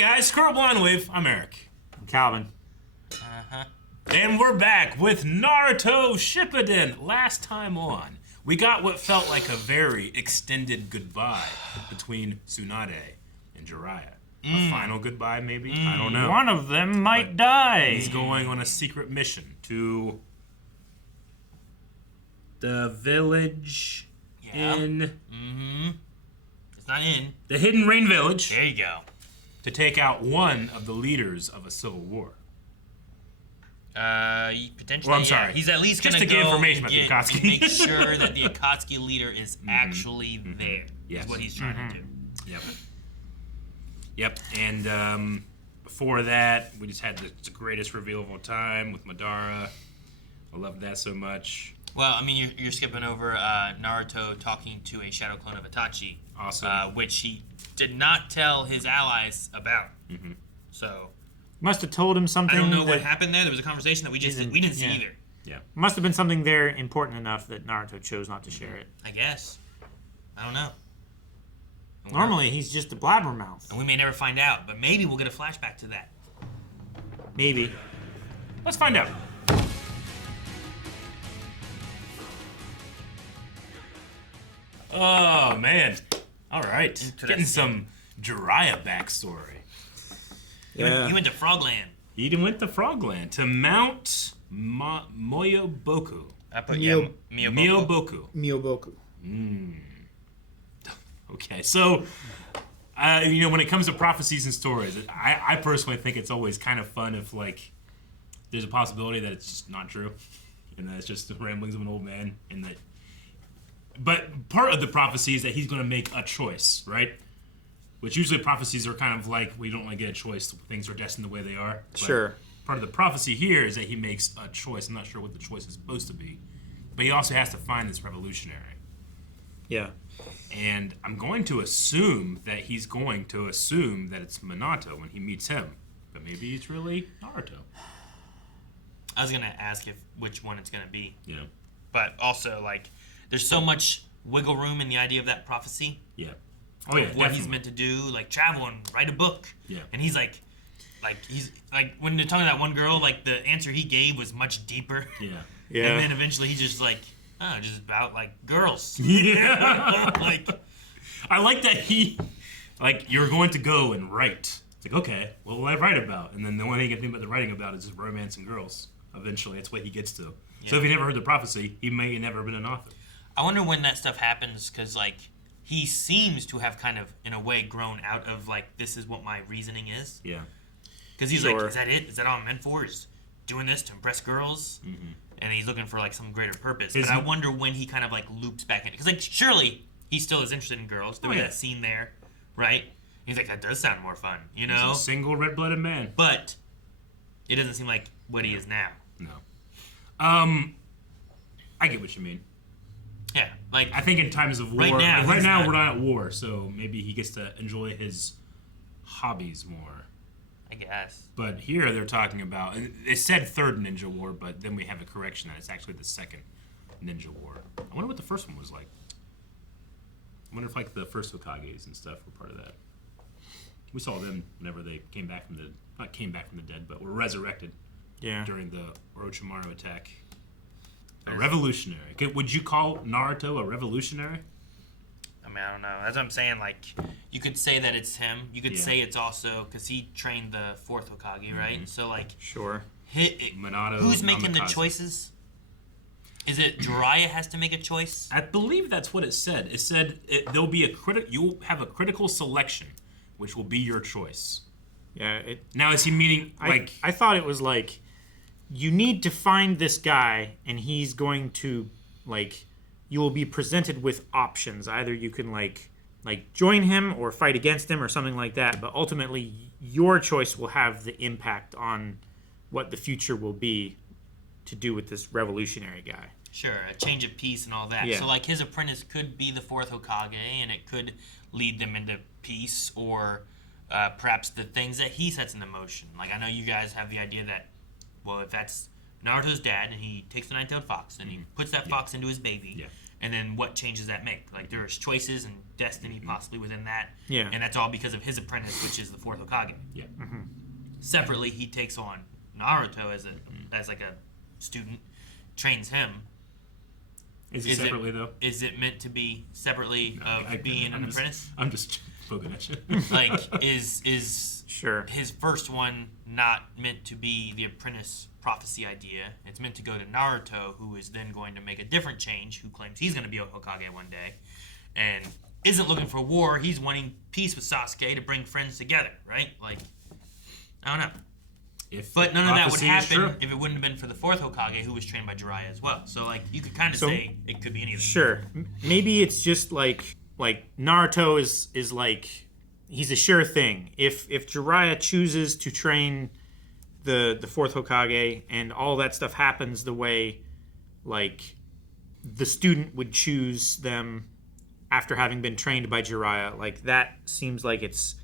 guys, Squirrel Blind Wave. I'm Eric. I'm Calvin. And we're back with Naruto Shippuden. Last time on, we got what felt like a very extended goodbye between Tsunade and Jiraiya. A final goodbye, maybe? I don't know. One of them might die. He's going on a secret mission to the village in... It's not in. The Hidden Rain Village. There you go. To take out one of the leaders of a civil war. Potentially. Well, I'm sorry. He's at least Just going to get information about the Akatsuki. make sure that the Akatsuki leader is actually there. Yes. Is what he's trying to do. Yep. And before that, we just had the greatest reveal of all time with Madara. I loved that so much. Well, I mean, you're skipping over Naruto talking to a shadow clone of Itachi. Awesome. Which he did not tell his allies about. So Must have told him something. I don't know what happened there. There was a conversation that we didn't see either. Yeah. Must have been something there important enough that Naruto chose not to share it. I guess. I don't know. Normally, he's just a blabbermouth. And we may never find out, but maybe we'll get a flashback to that. Maybe. Let's find out. Oh, man. All right. Getting some Jiraiya backstory. He went to Frogland. He went to Frogland to Mount Moyoboku. I put Miyoboku. Miyoboku. Okay, so when it comes to prophecies and stories, I personally think it's always kind of fun if there's a possibility that it's just not true, and that it's just the ramblings of an old man, and that. But part of the prophecy is that he's going to make a choice, right? Which usually prophecies are kind of like, we don't really get a choice. Things are destined the way they are. But Sure. Part of the prophecy here is that he makes a choice. I'm not sure what the choice is supposed to be. But he also has to find this revolutionary. Yeah. And I'm going to assume that he's going to assume that it's Minato when he meets him. But maybe it's really Naruto. I was going to ask which one it's going to be. Yeah. But also, there's so much wiggle room in the idea of that prophecy. Yeah. Oh, yeah, what he's meant to do, travel and write a book. Yeah. And he's when they're talking to that one girl, the answer he gave was much deeper. Yeah. Yeah. And then eventually he's just just about, girls. Yeah. I like that he, you're going to go and write. It's okay, what will I write about? And then the only thing I think about the writing about is just romance and girls. Eventually, that's what he gets to. Yeah. So if he never heard the prophecy, he may have never been an author. I wonder when that stuff happens, because, he seems to have kind of, in a way, grown out of, this is what my reasoning is. Yeah. Because he's is that it? Is that all I'm meant for? Is doing this to impress girls? Mm-hmm. And he's looking for, some greater purpose. But I wonder when he kind of, loops back in. Because, surely he still is interested in girls. There was that scene there, right? He's like, that does sound more fun, you know? He's a single red-blooded man. But it doesn't seem like what he is now. No. I get what you mean. Yeah, I think in times of war, right now we're not at war, so maybe he gets to enjoy his hobbies more. I guess. But here they're talking about, it said third ninja war, but then we have a correction that it's actually the second ninja war. I wonder what the first one was like. I wonder if the first Hokages and stuff were part of that. We saw them whenever they came back from not came back from the dead, but were resurrected. Yeah. During the Orochimaru attack. A revolutionary. Would you call Naruto a revolutionary? I mean, I don't know. That's what I'm saying. You could say that it's him. You could say it's also because he trained the fourth Hokage, right? So, sure. Minato. Who's making the choices? Is it Jiraiya has to make a choice? I believe that's what it said. It said there'll be you'll have a critical selection, which will be your choice. Yeah. Now, is he meaning I thought it was you need to find this guy, and he's going to, you will be presented with options. Either you can, join him or fight against him or something like that, but ultimately your choice will have the impact on what the future will be to do with this revolutionary guy. Sure, a change of pace and all that. Yeah. So, his apprentice could be the fourth Hokage, and it could lead them into peace, or perhaps the things that he sets into motion. I know you guys have the idea that, well, if that's Naruto's dad and he takes the nine-tailed fox and he puts that fox into his baby, And then what changes that make? Like there's choices and destiny possibly within that. Yeah. And that's all because of his apprentice, which is the fourth Hokage. Yeah. Separately, he takes on Naruto as like a student, trains him. Is it separately though? Is it meant to be separately being an apprentice? I'm just poking at you. Like, is Sure. his first one not meant to be the apprentice prophecy idea? It's meant to go to Naruto, who is then going to make a different change, who claims he's going to be a Hokage one day, and isn't looking for war. He's wanting peace with Sasuke to bring friends together, right? Like, I don't know. But none of that would happen if it wouldn't have been for the fourth Hokage, who was trained by Jiraiya as well. So, like, you could kind of say it could be anything. Sure. Maybe it's just like Naruto is like, he's a sure thing. If Jiraiya chooses to train the fourth Hokage and all that stuff happens the way, like, the student would choose them after having been trained by Jiraiya, like, that seems like it's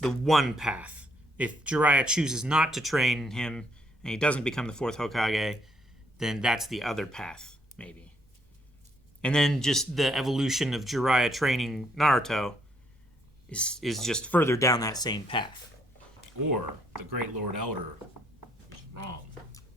the one path. If Jiraiya chooses not to train him and he doesn't become the fourth Hokage, then that's the other path, maybe. And then just the evolution of Jiraiya training Naruto is just further down that same path. Or the Great Lord Elder was wrong.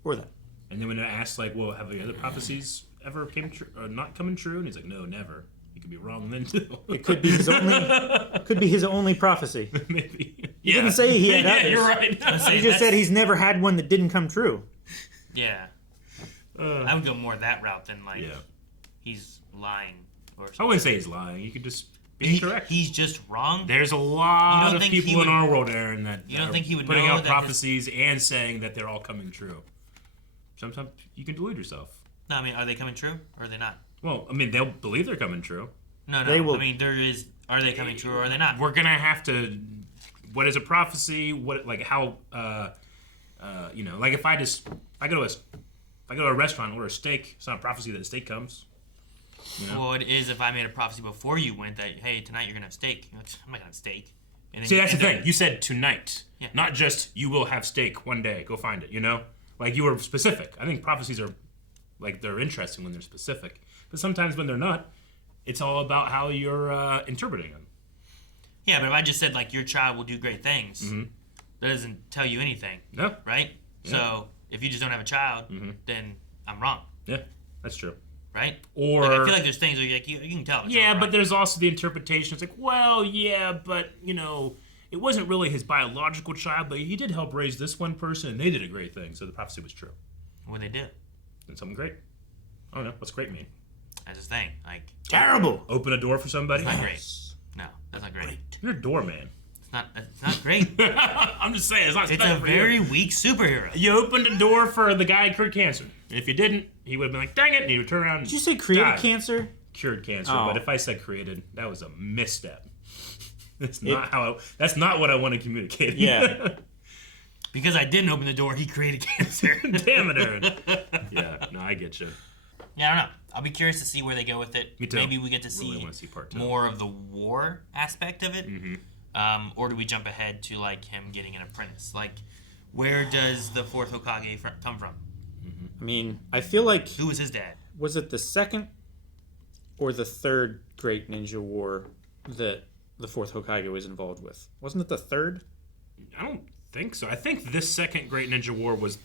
Or that. And then when I asked, like, well, have the other prophecies ever came true or not coming true? And he's like, no, never. He could be wrong then too. It could be his only prophecy. Maybe. He didn't say he had others. You're right. He just said he's never had one that didn't come true. Yeah. I would go more that route than, like, Yeah. he's lying or I something. wouldn't say he's lying. You could just be incorrect. He's just wrong. There's a lot of people in our world, Aaron, that you don't think he would putting know out that prophecies and saying that they're all coming true. Sometimes you can delude yourself. No, I mean, are they coming true or are they not? Well, I mean, they'll believe they're coming true. No. They will. I mean, are they coming true or are they not? We're gonna have to. What is a prophecy? What, like, how? Like if I go to a restaurant and order a steak, it's not a prophecy that the steak comes. You know? Well, it is if I made a prophecy before you went that, hey, tonight you're gonna have steak. You're like, I'm not gonna have steak. And then See, that's the thing. You said tonight, Yeah. not just you will have steak one day. Go find it. You know, like you were specific. I think prophecies are, like, they're interesting when they're specific, but sometimes when they're not, it's all about how you're interpreting them. Yeah, but if I just said, like, your child will do great things, that doesn't tell you anything, No. right? Yeah. So if you just don't have a child, then I'm wrong, Yeah, that's true. right? Or Like, I feel like there's things where you can tell. It's yeah, not but right. there's also the interpretation. It's like, well, yeah, but it wasn't really his biological child, but he did help raise this one person, and they did a great thing, so the prophecy was true. What they do. Did something great. I don't know. What's great mean? That's his thing. Like, Terrible. Open a door for somebody? not great. No, that's not great. You're a doorman. It's not great. I'm just saying, it's not It's special a for very you. weak superhero. You opened a door for the guy who cured cancer. And if you didn't, he would have been like, dang it, and he would turn around and Did you say created die. cancer? Cured cancer, Oh. but if I said created, that was a misstep. That's not what I want to communicate. Yeah. Because I didn't open the door, he created cancer. Damn it, Aaron. Yeah, no, I get you. Yeah, I don't know. I'll be curious to see where they go with it. Me too. Maybe we get to Really see, wanna see part two. more of the war aspect of it. Or do we jump ahead to, like, him getting an apprentice? Like, where does the fourth Hokage come from? I mean, I feel like, Who was his dad? was it the second or the third Great Ninja War that the fourth Hokage was involved with? Wasn't it the third? I don't think so. I think this second Great Ninja War was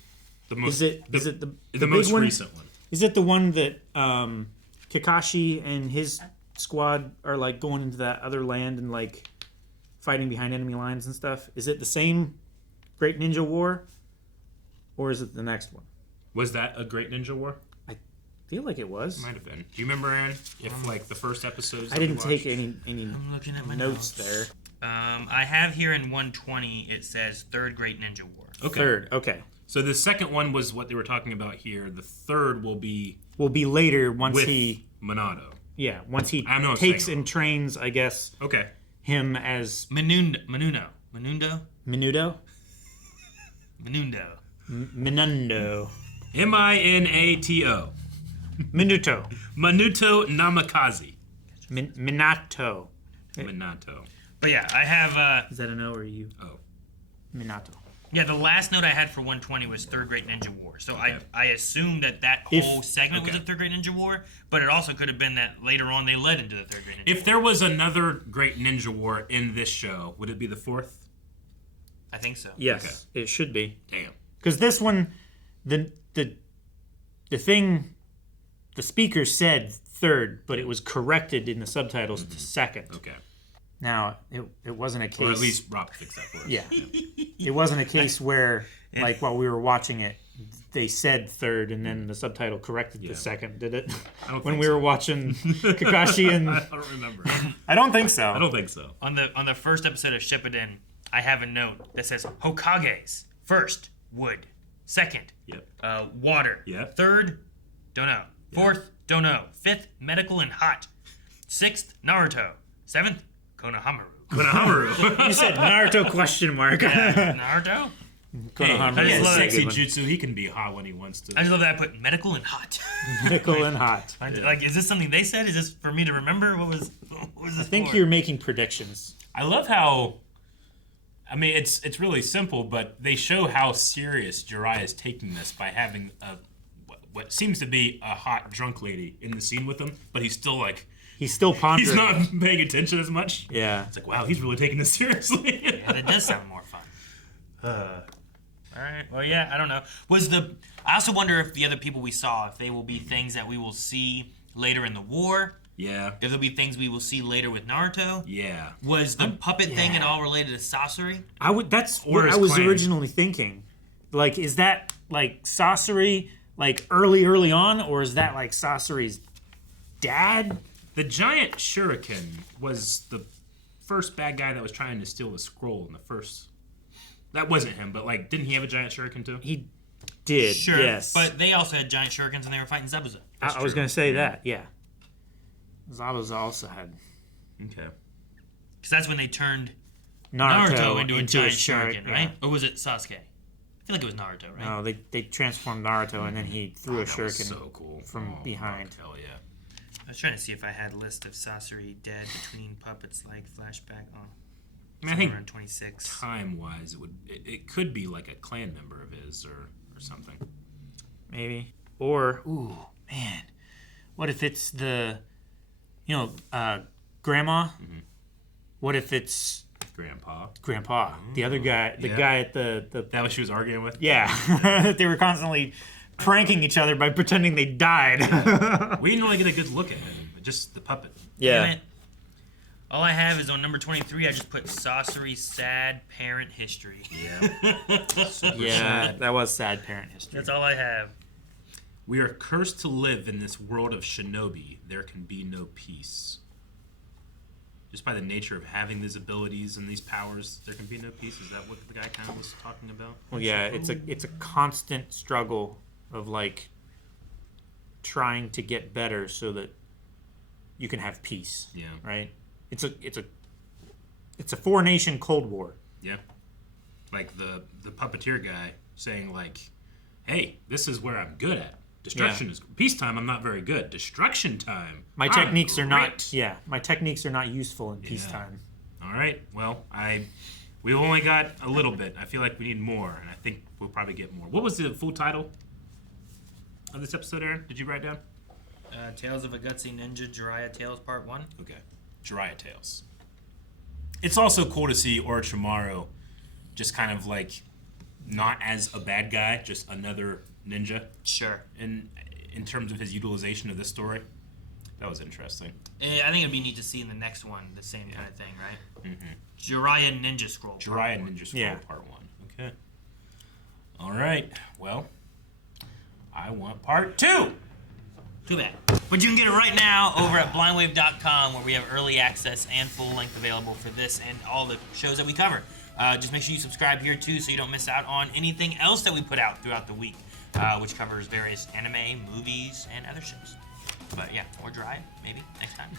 the most. Is it the the most big one? recent one? Is it the one that Kakashi and his squad are, like, going into that other land and, like, fighting behind enemy lines and stuff? Is it the same Great Ninja War, or is it the next one? Was that a Great Ninja War? I feel like it was. Might have been. Do you remember, Aaron? If like the first episodes. I that we didn't take watched? any I'm looking at my notes there. I have here in 120, it says Third Great Ninja War. Okay. Third, okay. So the second one was what they were talking about here. The third will be Will be later once with he Minato. once he I know it's takes saying and trains, I guess, Okay. him as Menundo. Menudo. Menundo. Minundo. Minato. Minuto. Manuto Namikaze. Minato. Minato. But yeah, I have Is that an O or a U? Oh. Minato. Yeah, the last note I had for 120 was Third Great Ninja War. So I assumed that whole segment was a Third Great Ninja War, but it also could have been that later on they led into the Third Great Ninja War. If there was another Great Ninja War in this show, would it be the 4th? I think so. Yes, it should be. Damn. Because this one, the thing, the speaker said 3rd, but it was corrected in the subtitles to 2nd. Okay. Now, it wasn't a case... Or at least Rob fixed that for us. Yeah. It wasn't a case where, like, while we were watching it, they said 3rd and then the subtitle corrected the 2nd, did it? I don't when think we so. were watching Kakashi and... I don't remember. I don't think so. I don't think so. On the first episode of Shippuden, I have a note that says Hokages. 1st, wood. 2nd, water. Yep. 3rd, don't know. 4th, don't know. 5th, medical and hot. 6th, Naruto. 7th, Konohamaru. Konohamaru. You said Naruto question mark. Naruto? Konohamaru. Hey, I just love sexy it. jutsu. He can be hot when he wants to. I just love that I put medical and hot. Nickel and hot. Like, is this something they said? Is this for me to remember? What was this I think for? you're making predictions. I love how. I mean, it's really simple, but they show how serious Jiraiya is taking this by having what seems to be a hot drunk lady in the scene with him, but he's still like. He's still pondering. He's not paying attention as much. Yeah. It's like, wow, he's really taking this seriously. Yeah, that does sound more fun. All right. Well, yeah, I don't know. I also wonder if the other people we saw, if they will be things that we will see later in the war. Yeah. If there'll be things we will see later with Naruto. Yeah. Was the puppet thing at all related to Sasori? That's Or what his I was clan. originally thinking. Like, is that like Sasori, like early on, or is that like Sasori's dad? The giant shuriken was the first bad guy that was trying to steal the scroll in the first. That wasn't him, but like, didn't he have a giant shuriken too? He did. Sure. Yes. But they also had giant shurikens and they were fighting Zabuza. I was gonna say that. Yeah. Zabuza also had Okay. Because that's when they turned Naruto, Naruto into a giant shuriken, shuriken, right? Or was it Sasuke? I feel like it was Naruto, right? No, they transformed Naruto and then he threw a That was shuriken so cool. from behind. Hell yeah. I was trying to see if I had a list of Sasori dead between puppets like flashback. Oh, I mean, I think around 26. time-wise, it could be like a clan member of his or something. Maybe. Or man, what if it's the, grandma? Mm-hmm. What if it's Grandpa. the other guy, the Yeah. guy at the That was she was arguing with? yeah, they were constantly pranking each other by pretending they died. We didn't really get a good look at him, just the puppet. Damn it. All I have is on number 23, I just put Sasori's sad parent history. Yeah. Yeah, that was sad parent history. That's all I have. We are cursed to live in this world of shinobi. There can be no peace. Just by the nature of having these abilities and these powers, there can be no peace. Is that what the guy kind of was talking about? Well, yeah, it's a constant struggle of like trying to get better so that you can have peace. Yeah. Right. It's a 4-nation Cold War. Yeah. Like the puppeteer guy saying like, "Hey, this is where I'm good at. Destruction is peacetime. I'm not very good. Destruction time. My I'm techniques are not. great." Yeah, my techniques are not useful in peacetime. All right. Well, we only got a little bit. I feel like we need more, and I think we'll probably get more. What was the full title of this episode, Aaron? Did you write down? Tales of a Gutsy Ninja Jiraiya Tales Part 1. Okay. Jiraiya Tales. It's also cool to see Orochimaru just kind of like not as a bad guy, just another ninja. Sure. In terms of his utilization of this story. That was interesting. I think it'd be neat to see in the next one the same kind of thing, right? Mm-hmm. Jiraiya Ninja Scroll. Jiraiya Ninja Scroll Part 1. Okay. All right. Well, I want Part 2. Too bad. But you can get it right now over at blindwave.com where we have early access and full length available for this and all the shows that we cover. Just make sure you subscribe here too so you don't miss out on anything else that we put out throughout the week, which covers various anime, movies, and other shows. But yeah, more Jiraiya, maybe, next time.